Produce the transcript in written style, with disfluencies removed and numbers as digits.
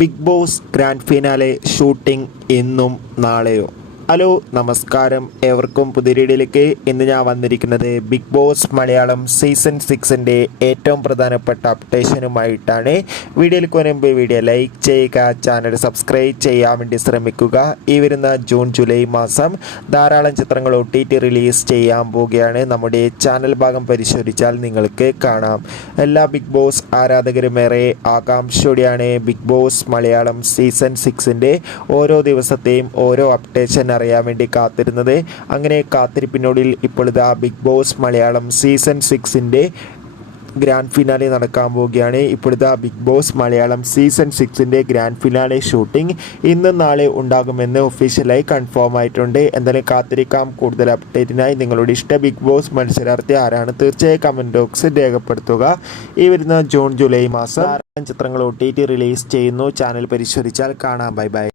Big Boss grand finale shooting ഇന്നും നാളെയോ? Hello നമസ്കാരം, ഏവർക്കും പുതിയ വീഡിയോയിലേക്ക് ഇന്ന് ഞാൻ വന്നിരിക്കുന്നത് ബിഗ് ബോസ് മലയാളം സീസൺ 6ൻ്റെ ഏറ്റവും പ്രധാനപ്പെട്ട അപ്ഡേഷനുമായിട്ടാണ്. വീഡിയോയിലേക്ക് വരുമ്പോൾ വീഡിയോ ലൈക്ക് ചെയ്യുക, ചാനൽ സബ്സ്ക്രൈബ് ചെയ്യാൻ വേണ്ടി ശ്രമിക്കുക. ഈ വരുന്ന ജൂൺ ജൂലൈ മാസം ധാരാളം ചിത്രങ്ങൾ OTT റിലീസ് ചെയ്യാൻ പോവുകയാണ്. നമ്മുടെ ചാനൽ ഭാഗം പരിശോധിച്ചാൽ നിങ്ങൾക്ക് കാണാം. എല്ലാ ബിഗ് ബോസ് ആരാധകരും ഏറെ ആകാംക്ഷയോടെയാണ് ബിഗ് ബോസ് മലയാളം സീസൺ 6ൻ്റെ ഓരോ ദിവസത്തെയും ഓരോ അപ്ഡേഷൻ അറിയാൻ വേണ്ടി കാത്തിരുന്നത്. അങ്ങനെ കാത്തിരിപ്പിനോടിൽ ഇപ്പോൾ ഇതാ ബിഗ് ബോസ് മലയാളം സീസൺ 6ൻ്റെ ഗ്രാൻഡ് ഫിനാലെ നടക്കാൻ പോവുകയാണ്. ഇപ്പോഴത്തെ ബിഗ് ബോസ് മലയാളം സീസൺ 6ൻ്റെ ഗ്രാൻഡ് ഫിനാലെ ഷൂട്ടിംഗ് ഇന്നും നാളെ ഉണ്ടാകുമെന്ന് ഒഫീഷ്യലായി കൺഫേം ആയിട്ടുണ്ട്. എന്തായാലും കാത്തിരിക്കാം. കൂടുതൽ അപ്ഡേറ്റിനായി നിങ്ങളുടെ ഇഷ്ട ബിഗ് ബോസ് മത്സരാർത്ഥി ആരാണ് തീർച്ചയായും കമൻറ്റ് ബോക്സിൽ രേഖപ്പെടുത്തുക. ഈ വരുന്ന ജൂൺ ജൂലൈ മാസം ചിത്രങ്ങൾ OTT റിലീസ് ചെയ്യുന്നു. ചാനൽ പരിശോധിച്ചാൽ കാണാം. Bye bye.